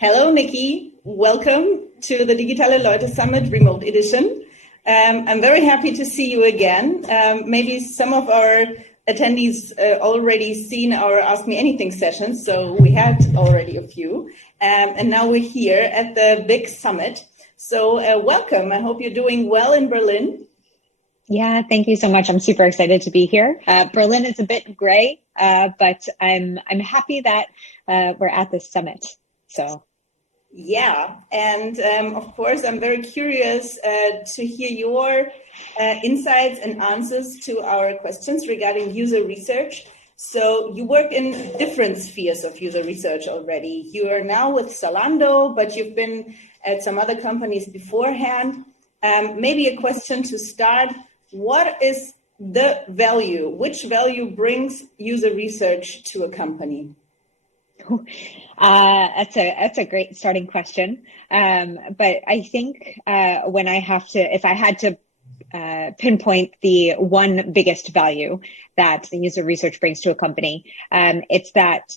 Hello, Nikki. Welcome to the Digitale Leute Summit Remote Edition. I'm very happy to see you again. Maybe some of our attendees already seen our Ask Me Anything sessions, so we had already a few. And now we're here at the big summit. So welcome. I hope you're doing well in Berlin. Yeah, thank you so much. I'm super excited to be here. Berlin is a bit gray, but I'm happy that we're at this summit. So. Yeah, and of course, I'm very curious to hear your insights and answers to our questions regarding user research. So you work in different spheres of user research already. You are now with Zalando, but you've been at some other companies beforehand. Maybe a question to start. What is the value? Which value brings user research to a company? That's a great starting question. But I think if I had to pinpoint the one biggest value that the user research brings to a company, it's that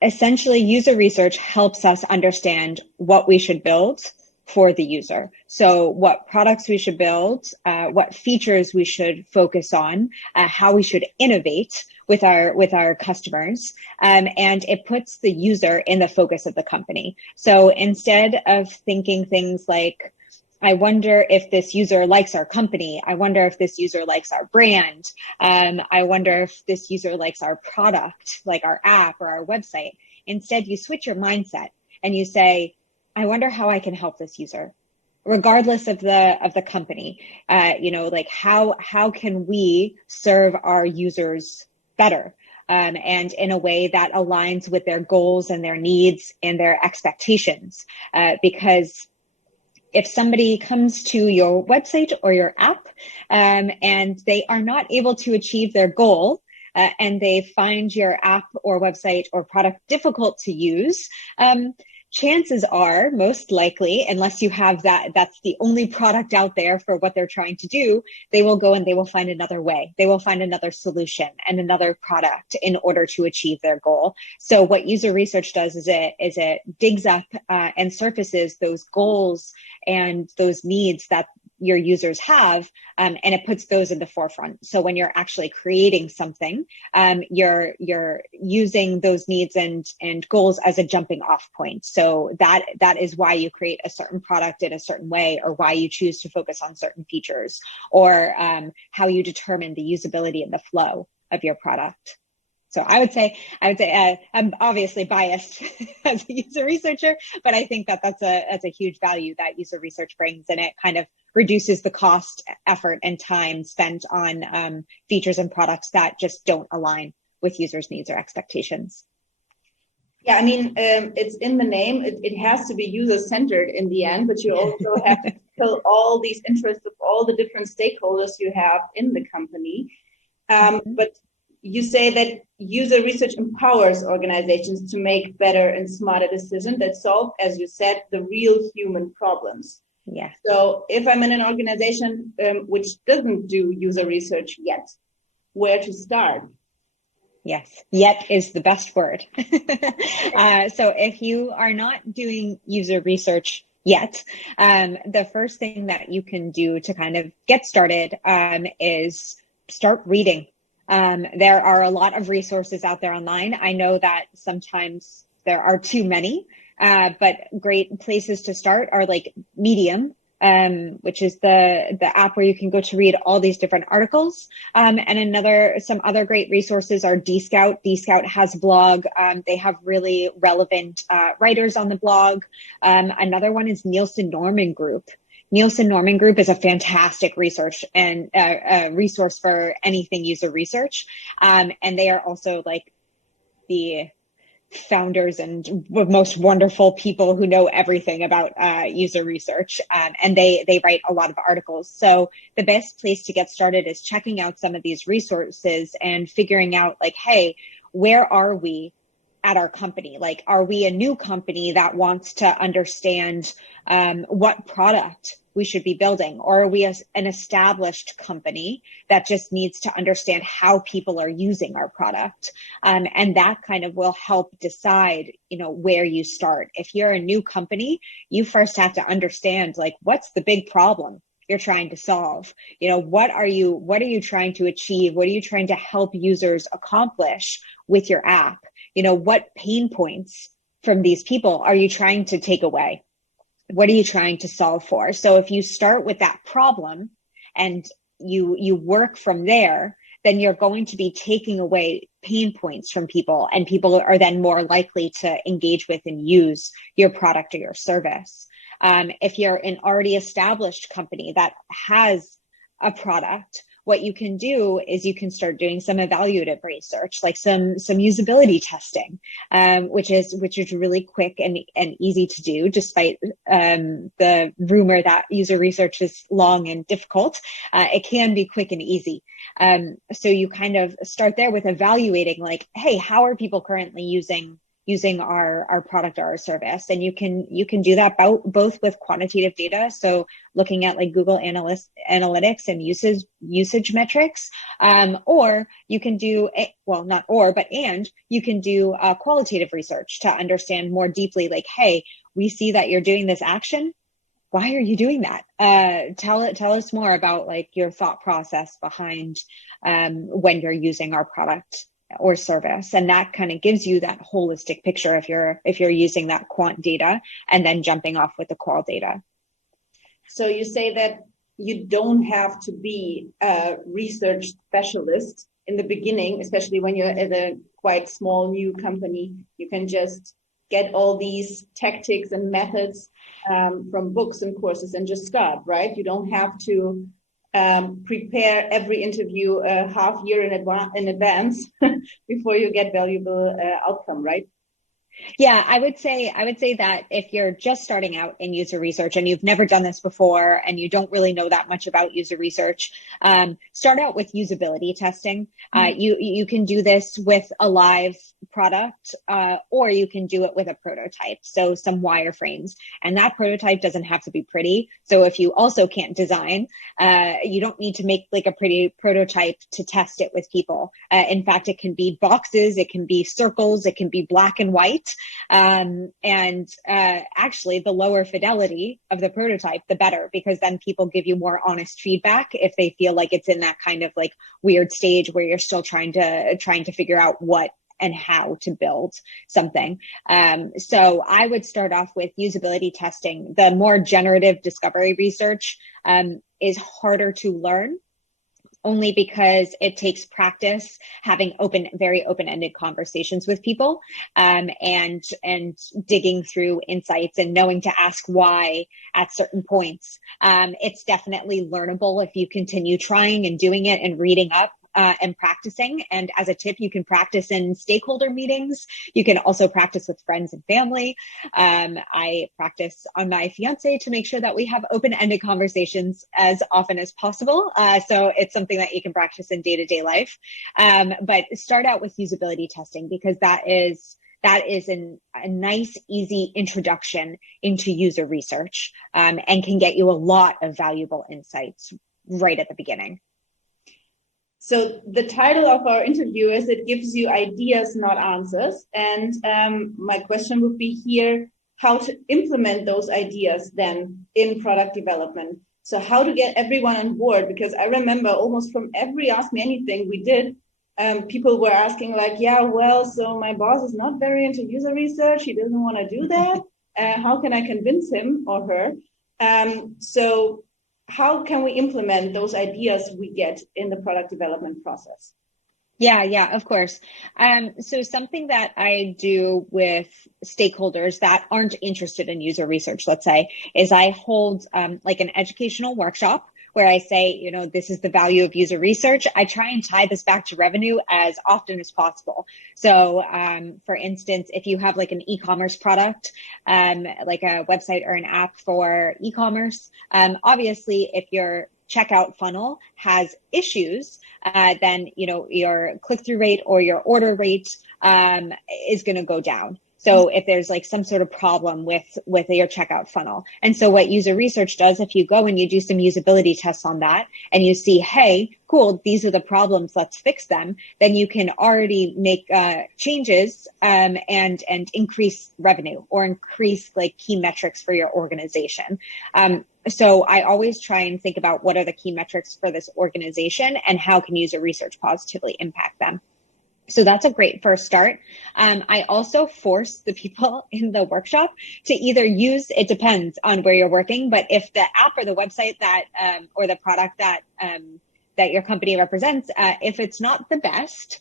essentially user research helps us understand what we should build for the user. So what products we should build, what features we should focus on, how we should innovate with our customers, and it puts the user in the focus of the company. So instead of thinking things like, I wonder if this user likes our company, I wonder if this user likes our brand, I wonder if this user likes our product, like our app or our website. Instead, you switch your mindset and you say, I wonder how I can help this user, regardless of the company. Like how can we serve our users better, and in a way that aligns with their goals and their needs and their expectations. Because if somebody comes to your website or your app and they are not able to achieve their goal, and they find your app or website or product difficult to use, chances are, most likely, unless you have that's the only product out there for what they're trying to do, they will go and they will find another way. They will find another solution and another product in order to achieve their goal. So what user research does is it digs up and surfaces those goals and those needs that your users have, and it puts those in the forefront. So when you're actually creating something, you're using those needs and goals as a jumping off point. So that is why you create a certain product in a certain way, or why you choose to focus on certain features, or how you determine the usability and the flow of your product. So I would say I'm obviously biased as a user researcher, but I think that's a huge value that user research brings, and it kind of reduces the cost, effort, and time spent on features and products that just don't align with users' needs or expectations. Yeah, I mean, it's in the name. It has to be user-centered in the end, but you also have to fulfill all these interests of all the different stakeholders you have in the company. But you say that user research empowers organizations to make better and smarter decisions that solve, as you said, the real human problems. Yeah. So if I'm in an organization which doesn't do user research yet, where to start? Yes, yet is the best word. So if you are not doing user research yet, the first thing that you can do to kind of get started is start reading. There are a lot of resources out there online. I know that sometimes there are too many, but great places to start are like Medium, which is the app where you can go to read all these different articles. And some other great resources are Dscout. Dscout has a blog. They have really relevant writers on the blog. Another one is Nielsen Norman Group. Nielsen Norman Group is a fantastic research and resource for anything user research. And they are also like the founders and most wonderful people who know everything about user research. And they write a lot of articles. So the best place to get started is checking out some of these resources and figuring out like, hey, where are we at our company? Like, are we a new company that wants to understand what product we should be building? Or are we an established company that just needs to understand how people are using our product? And that kind of will help decide, where you start. If you're a new company, you first have to understand, like, what's the big problem you're trying to solve? What are you trying to achieve? What are you trying to help users accomplish with your app? What pain points from these people are you trying to take away? What are you trying to solve for? So if you start with that problem and you work from there, then you're going to be taking away pain points from people, and people are then more likely to engage with and use your product or your service. If you're an already established company that has a product, what you can do is you can start doing some evaluative research, like some usability testing, which is really quick and easy to do, despite the rumor that user research is long and difficult. It can be quick and easy. So you kind of start there with evaluating, like, hey, how are people currently using our product or our service? And you can do that both with quantitative data, so looking at like Google Analytics and usage metrics, or you can do you can do qualitative research to understand more deeply, like, hey, we see that you're doing this action. Why are you doing that? Tell us more about like your thought process behind when you're using our product or service. And that kind of gives you that holistic picture if you're using that quant data and then jumping off with the qual data. So you say that you don't have to be a research specialist in the beginning, especially when you're at a quite small new company. You can just get all these tactics and methods from books and courses and just start, right? You don't have to prepare every interview a half year in advance before you get valuable outcome, right? Yeah, I would say that if you're just starting out in user research and you've never done this before and you don't really know that much about user research, start out with usability testing. You can do this with a live product, or you can do it with a prototype, so some wireframes. And that prototype doesn't have to be pretty. So if you also can't design, you don't need to make like a pretty prototype to test it with people. In fact, it can be boxes, it can be circles, it can be black and white. Actually, the lower fidelity of the prototype, the better, because then people give you more honest feedback if they feel like it's in that kind of like weird stage where you're still trying to figure out what and how to build something. So I would start off with usability testing. The more generative discovery research is harder to learn, only because it takes practice having very open-ended conversations with people, and digging through insights and knowing to ask why at certain points. It's definitely learnable if you continue trying and doing it and reading up and practicing. And as a tip, you can practice in stakeholder meetings. You can also practice with friends and family. I practice on my fiance to make sure that we have open-ended conversations as often as possible. So it's something that you can practice in day-to-day life. But start out with usability testing, because that is a nice, easy introduction into user research, and can get you a lot of valuable insights right at the beginning. So the title of our interview is "It Gives You Ideas, Not Answers." And my question would be here, how to implement those ideas then in product development. So how to get everyone on board, because I remember almost from every Ask Me Anything we did, people were asking like, so my boss is not very into user research. He doesn't want to do that. How can I convince him or her? So how can we implement those ideas we get in the product development process? Yeah, of course. So something that I do with stakeholders that aren't interested in user research, let's say, is I hold like an educational workshop where I say, this is the value of user research. I try and tie this back to revenue as often as possible. So, for instance, if you have like an e-commerce product, like a website or an app for e-commerce, obviously, if your checkout funnel has issues, then, your click-through rate or your order rate is going to go down. So if there's like some sort of problem with your checkout funnel. And so what user research does, if you go and you do some usability tests on that and you see, hey, cool, these are the problems, let's fix them, then you can already make changes and increase revenue or increase like key metrics for your organization. So I always try and think about what are the key metrics for this organization and how can user research positively impact them. So that's a great first start. I also force the people in the workshop to either use, it depends on where you're working, but if the app or the website that, or the product that your company represents, if it's not the best,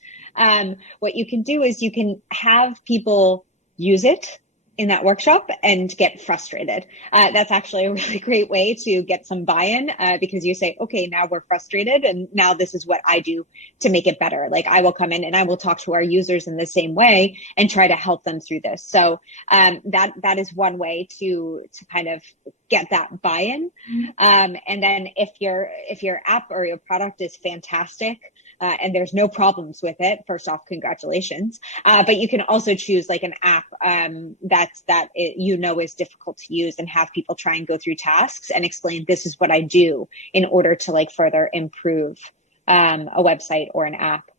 what you can do is you can have people use it in that workshop and get frustrated. That's actually a really great way to get some buy-in because you say, okay, now we're frustrated and now this is what I do to make it better. Like I will come in and I will talk to our users in the same way and try to help them through this. So that is one way to kind of get that buy-in. And then if your app or your product is fantastic, and there's no problems with it, first off, congratulations. But you can also choose like an app is difficult to use and have people try and go through tasks and explain this is what I do in order to like further improve a website or an app.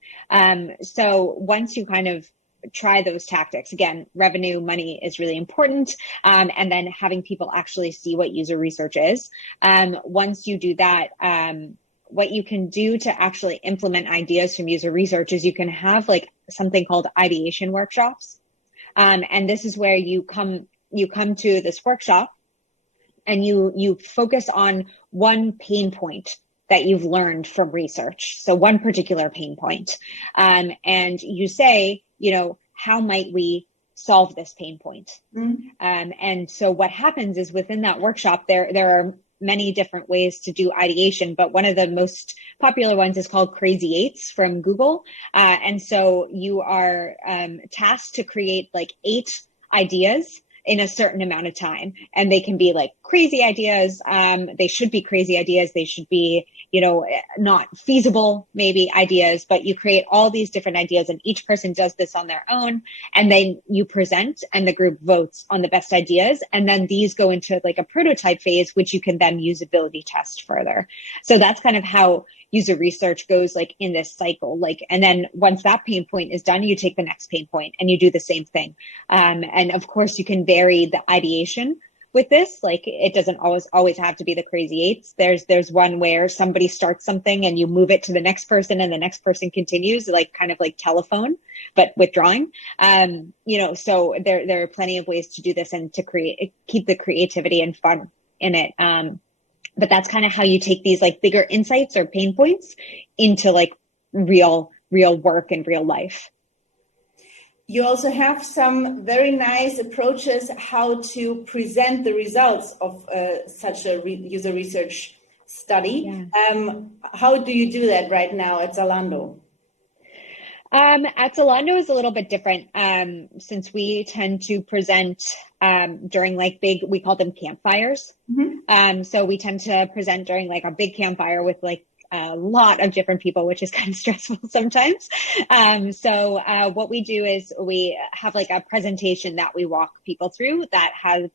So once you kind of try those tactics, again, revenue, money is really important. And then having people actually see what user research is. Once you do that, what you can do to actually implement ideas from user research is you can have like something called ideation workshops. And this is where you come to this workshop and you focus on one pain point that you've learned from research. So one particular pain point. And you say, how might we solve this pain point? And so what happens is within that workshop, there are many different ways to do ideation, but one of the most popular ones is called Crazy Eights from Google. And so you are tasked to create like 8 ideas in a certain amount of time. And they can be like crazy ideas. They should be crazy ideas. They should be, not feasible, maybe ideas, but you create all these different ideas and each person does this on their own. And then you present and the group votes on the best ideas. And then these go into like a prototype phase, which you can then usability test further. So that's kind of how user research goes like in this cycle. And then once that pain point is done, you take the next pain point and you do the same thing. And of course you can vary the ideation with this. Like it doesn't always have to be the Crazy Eights. There's one where somebody starts something and you move it to the next person and the next person continues, like kind of like telephone, but with drawing. So there are plenty of ways to do this and to keep the creativity and fun in it. But that's kind of how you take these like bigger insights or pain points into like real work and real life. You also have some very nice approaches how to present the results of such a user research study. Yeah. How do you do that right now at Zalando? At Zalando is a little bit different since we tend to present during like we call them campfires. So we tend to present during like a big campfire with like a lot of different people, which is kind of stressful sometimes. So what we do is we have like a presentation that we walk people through that has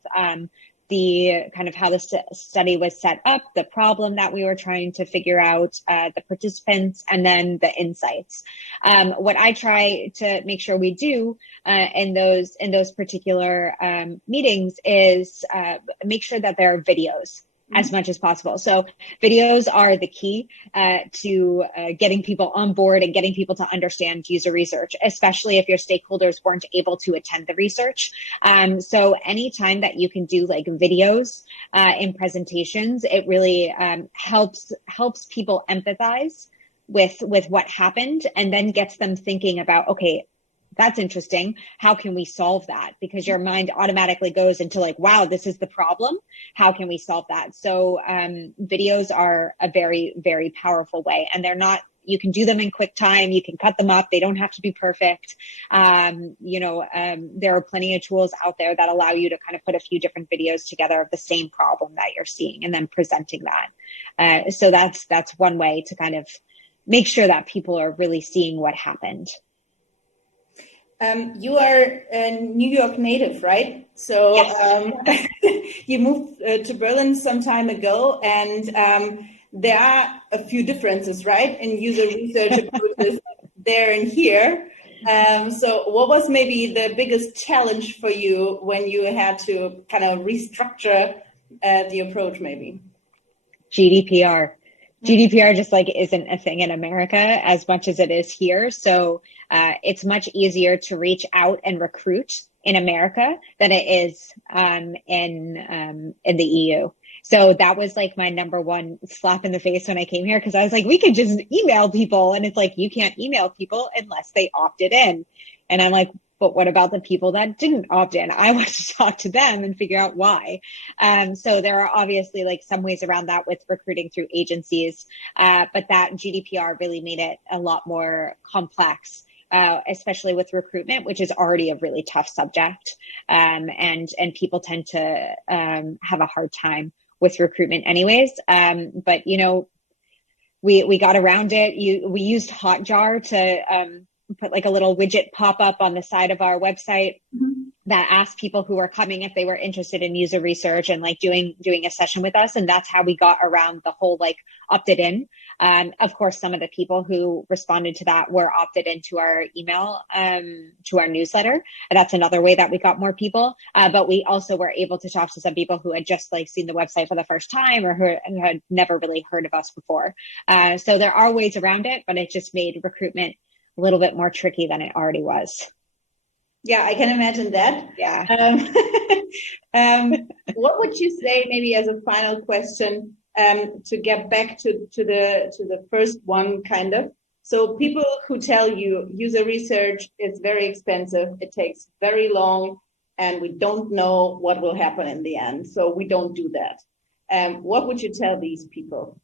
the kind of how the study was set up, the problem that we were trying to figure out, the participants, and then the insights. What I try to make sure we do in those particular meetings is make sure that there are videos as much as possible. So videos are the key to getting people on board and getting people to understand user research, especially if your stakeholders weren't able to attend the research. So anytime that you can do like videos in presentations, it really helps people empathize with what happened and then gets them thinking about, okay, that's interesting. How can we solve that? Because your mind automatically goes into like, wow, this is the problem. How can we solve that? So videos are a very, very powerful way. And you can do them in quick time. You can cut them up. They don't have to be perfect. There are plenty of tools out there that allow you to kind of put a few different videos together of the same problem that you're seeing and then presenting that. So that's one way to kind of make sure that people are really seeing what happened. You are a New York native, right? So Yes. you moved to Berlin some time ago, and there are a few differences, right, in user research approaches there and here. So what was maybe the biggest challenge for you when you had to kind of restructure the approach, maybe? GDPR. GDPR just like isn't a thing in America as much as it is here. So it's much easier to reach out and recruit in America than it is in the EU. So that was like my number one slap in the face when I came here, because I was like, we could just email people, and it's like, you can't email people unless they opted in. And I'm like, but what about the people that didn't opt in? I want to talk to them and figure out why. So there are obviously like some ways around that with recruiting through agencies, but that GDPR really made it a lot more complex, especially with recruitment, which is already a really tough subject. And people tend to have a hard time with recruitment anyways. But, you know, we got around it. We used Hotjar to put like a little widget pop up on the side of our website that asked people who were coming if they were interested in user research and like doing a session with us. And that's how we got around the whole like opted in. Of course, some of the people who responded to that were opted into our email, to our newsletter. And that's another way that we got more people. But we also were able to talk to some people who had just like seen the website for the first time or who had never really heard of us before. So there are ways around it, but it just made recruitment a little bit more tricky than it already was. Yeah, I can imagine that. Yeah. What would you say, maybe as a final question, to get back to the first one, kind of? So people who tell you user research is very expensive, it takes very long, and we don't know what will happen in the end, so we don't do that. What would you tell these people?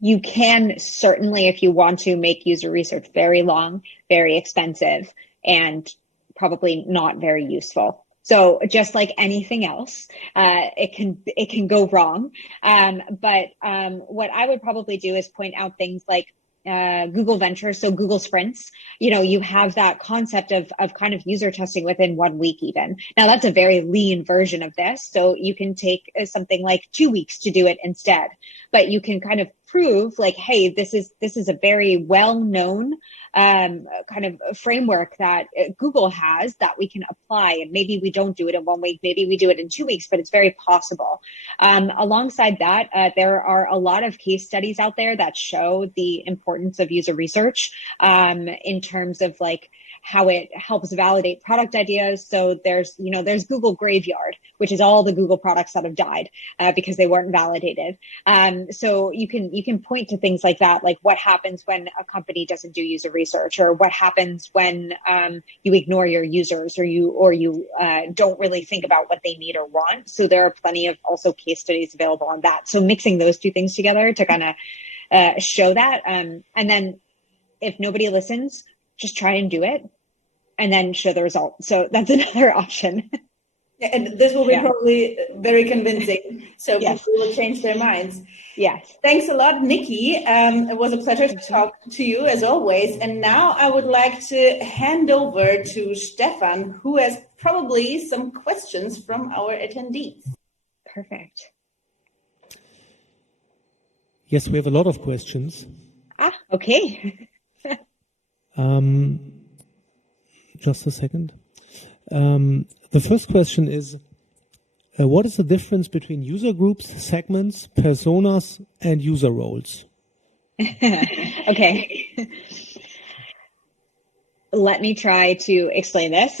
You can certainly, if you want to, make user research very long, very expensive, and probably not very useful. So just like anything else, it can go wrong. But what I would probably do is point out things like Google Ventures, so Google Sprints. You know, you have that concept of kind of user testing within 1 week even. Now that's a very lean version of this, so you can take something like 2 weeks to do it instead. But you can kind of prove like, hey, this is a very well-known kind of framework that Google has that we can apply. And maybe we don't do it in 1 week, maybe we do it in 2 weeks, but it's very possible. Alongside that, there are a lot of case studies out there that show the importance of user research in terms of like how it helps validate product ideas. So there's Google Graveyard, which is all the Google products that have died because they weren't validated. So you can point to things like that, like what happens when a company doesn't do user research, or what happens when you ignore your users, or you don't really think about what they need or want. So there are plenty of also case studies available on that. So mixing those two things together to kind of show that, and then if nobody listens, just try and do it and then show the result. So that's another option. And this will be probably very convincing. So yes. People will change their minds. Yes. Thanks a lot, Nikki. It was a pleasure to talk to you as always. And now I would like to hand over to Stefan, who has probably some questions from our attendees. Perfect. Yes, we have a lot of questions. Okay. Just a second. The first question is, what is the difference between user groups, segments, personas, and user roles? Okay. Let me try to explain this.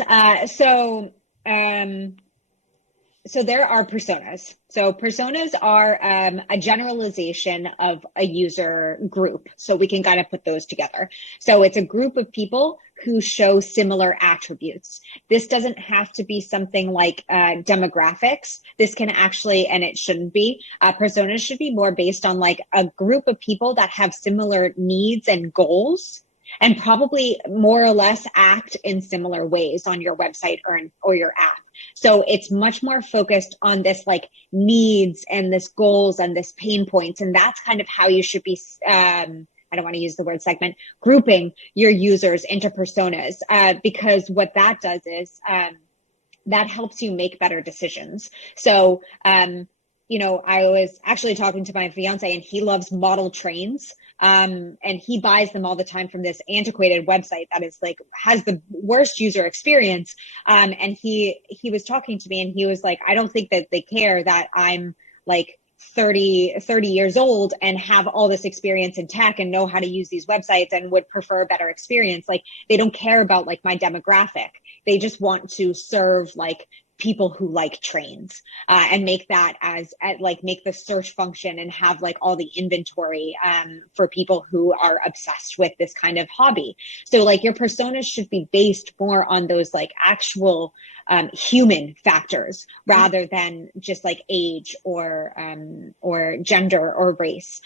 So there are personas. So personas are a generalization of a user group. So we can kind of put those together. So it's a group of people who show similar attributes. This doesn't have to be something like demographics. This can actually, and it shouldn't be, personas should be more based on like a group of people that have similar needs and goals, and probably more or less act in similar ways on your website or your app. So it's much more focused on this like needs and this goals and this pain points. And that's kind of how you should be I don't want to use the word segment, grouping your users into personas, because what that does is that helps you make better decisions. So, you know, I was actually talking to my fiance, and he loves model trains. And he buys them all the time from this antiquated website that is like, has the worst user experience. And he was talking to me, and he was like, I don't think that they care that I'm like 30 years old and have all this experience in tech and know how to use these websites and would prefer a better experience. Like, they don't care about like my demographic. They just want to serve like people who like trains, and make that make the search function and have like all the inventory for people who are obsessed with this kind of hobby. So like your personas should be based more on those like actual human factors rather than just like age or gender or race.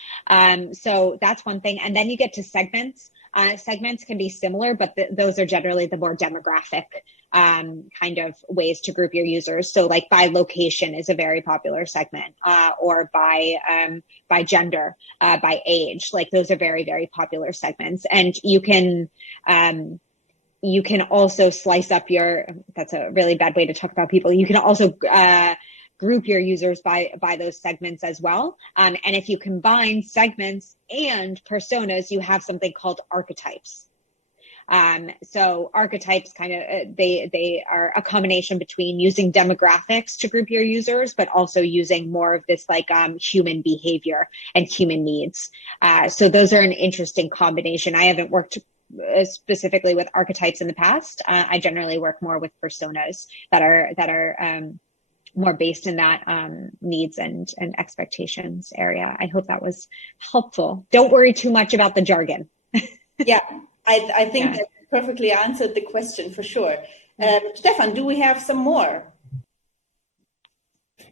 So that's one thing. And then you get to segments. Segments can be similar, but those are generally the more demographic kind of ways to group your users. So like by location is a very popular segment, or by gender, by age. Like those are very, very popular segments. And you can also slice up that's a really bad way to talk about people. You can also group your users by those segments as well. And if you combine segments and personas, you have something called archetypes. So archetypes kind of, they are a combination between using demographics to group your users, but also using more of this like human behavior and human needs. So those are an interesting combination. I haven't worked specifically with archetypes in the past. I generally work more with personas that are more based in that needs and expectations area. I hope that was helpful. Don't worry too much about the jargon. Yeah, I think that perfectly answered the question for sure. Stefan, do we have some more?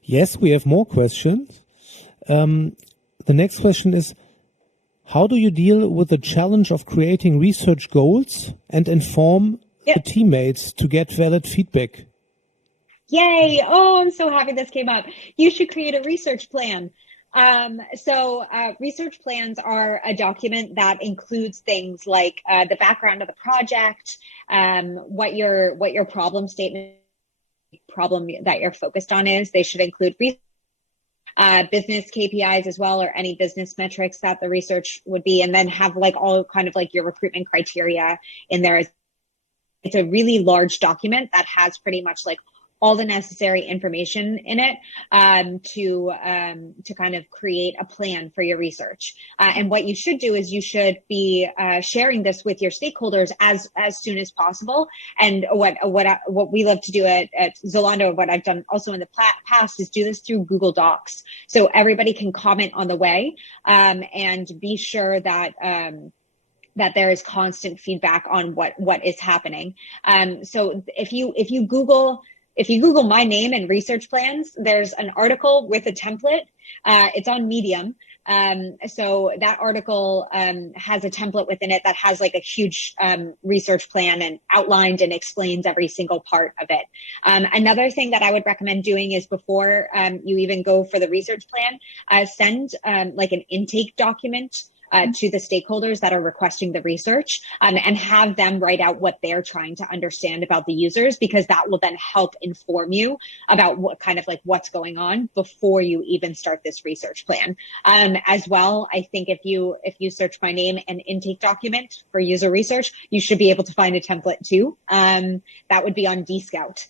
Yes, we have more questions. The next question is, how do you deal with the challenge of creating research goals and inform the teammates to get valid feedback? Yay. Oh, I'm so happy this came up. You should create a research plan. So research plans are a document that includes things like the background of the project, what your problem that you're focused on is. They should include business KPIs as well, or any business metrics that the research would be, and then have like all kind of like your recruitment criteria in there. It's a really large document that has pretty much like all the necessary information in it to kind of create a plan for your research. And what you should do is you should be sharing this with your stakeholders as soon as possible. And what we love to do at Zalando, what I've done also in the past, is do this through Google Docs, so everybody can comment on the way, and be sure that there is constant feedback on what is happening. So if you Google my name and research plans, there's an article with a template. It's on Medium. So that article has a template within it that has like a huge research plan and outlined and explains every single part of it. Another thing that I would recommend doing is before you even go for the research plan, send like an intake document to the stakeholders that are requesting the research, and have them write out what they're trying to understand about the users, because that will then help inform you about what kind of like what's going on before you even start this research plan. As well, I think if you search my name and intake document for user research, you should be able to find a template too. That would be on Dscout.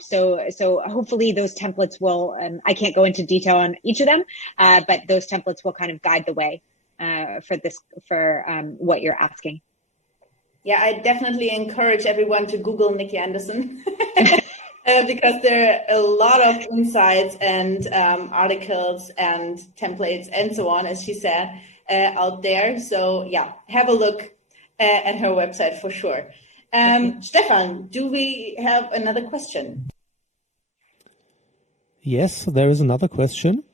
So hopefully those templates will, I can't go into detail on each of them, but those templates will kind of guide the way for what you're asking. Yeah, I definitely encourage everyone to Google Nikki Anderson because there are a lot of insights and articles and templates and so on, as she said, out there. So yeah, have a look at her website for sure. Stefan, do we have another question? Yes, there is another question.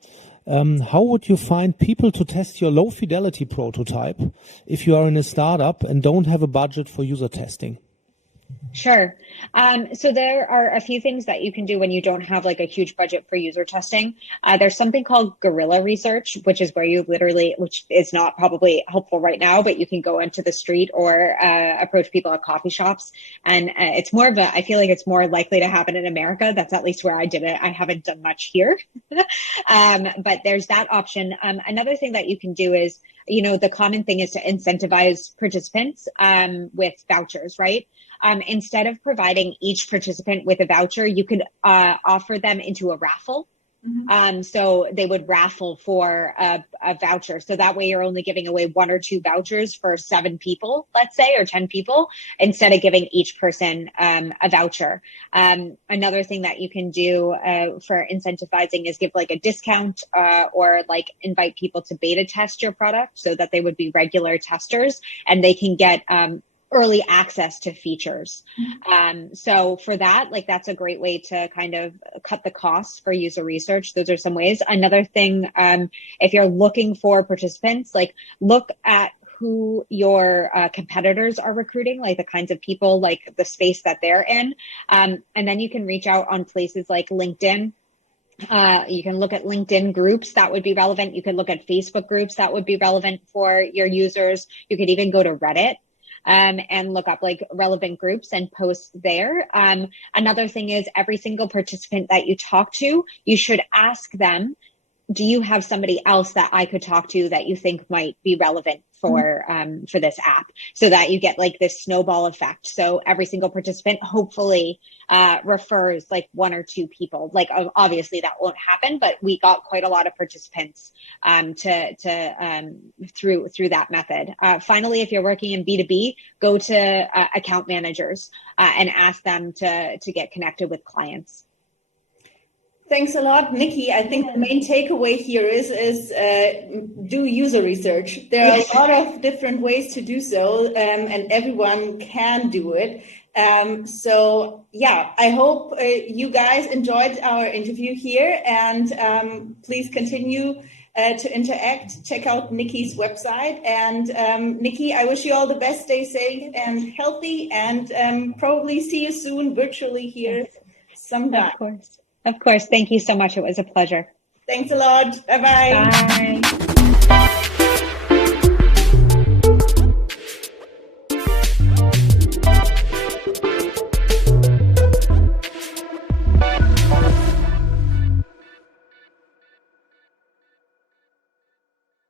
How would you find people to test your low fidelity prototype if you are in a startup and don't have a budget for user testing? Sure. So there are a few things that you can do when you don't have like a huge budget for user testing. There's something called guerrilla research, which is where you literally, which is not probably helpful right now, but you can go into the street or approach people at coffee shops. And it's more of a, I feel like it's more likely to happen in America. That's at least where I did it. I haven't done much here. But there's that option. Another thing that you can do is, the common thing is to incentivize participants with vouchers, right? Instead of providing each participant with a voucher, you could offer them into a raffle. Mm-hmm. So they would raffle for a voucher. So that way you're only giving away 1 or 2 vouchers for 7 people, let's say, or 10 people, instead of giving each person a voucher. Another thing that you can do for incentivizing is give like a discount or like invite people to beta test your product so that they would be regular testers and they can get early access to features. So for that, like that's a great way to kind of cut the costs for user research. Those are some ways. Another thing, if you're looking for participants, like look at who your competitors are recruiting, like the kinds of people, like the space that they're in. And then you can reach out on places like LinkedIn. You can look at LinkedIn groups that would be relevant. You can look at Facebook groups that would be relevant for your users. You could even go to Reddit. And look up like relevant groups and post there. Another thing is every single participant that you talk to, you should ask them, do you have somebody else that I could talk to that you think might be relevant for this app, so that you get like this snowball effect. So every single participant hopefully refers like 1 or 2 people. Like obviously that won't happen, but we got quite a lot of participants through that method. Finally, if you're working in B2B, go to account managers and ask them to get connected with clients. Thanks a lot, Nikki. I think the main takeaway here is do user research. There are a lot of different ways to do so, and everyone can do it. So yeah, I hope you guys enjoyed our interview here, and please continue to interact. Check out Nikki's website, and Nikki, I wish you all the best. Stay safe and healthy, and probably see you soon virtually here sometime. Of course. Thank you so much. It was a pleasure. Thanks a lot. Bye-bye. Bye.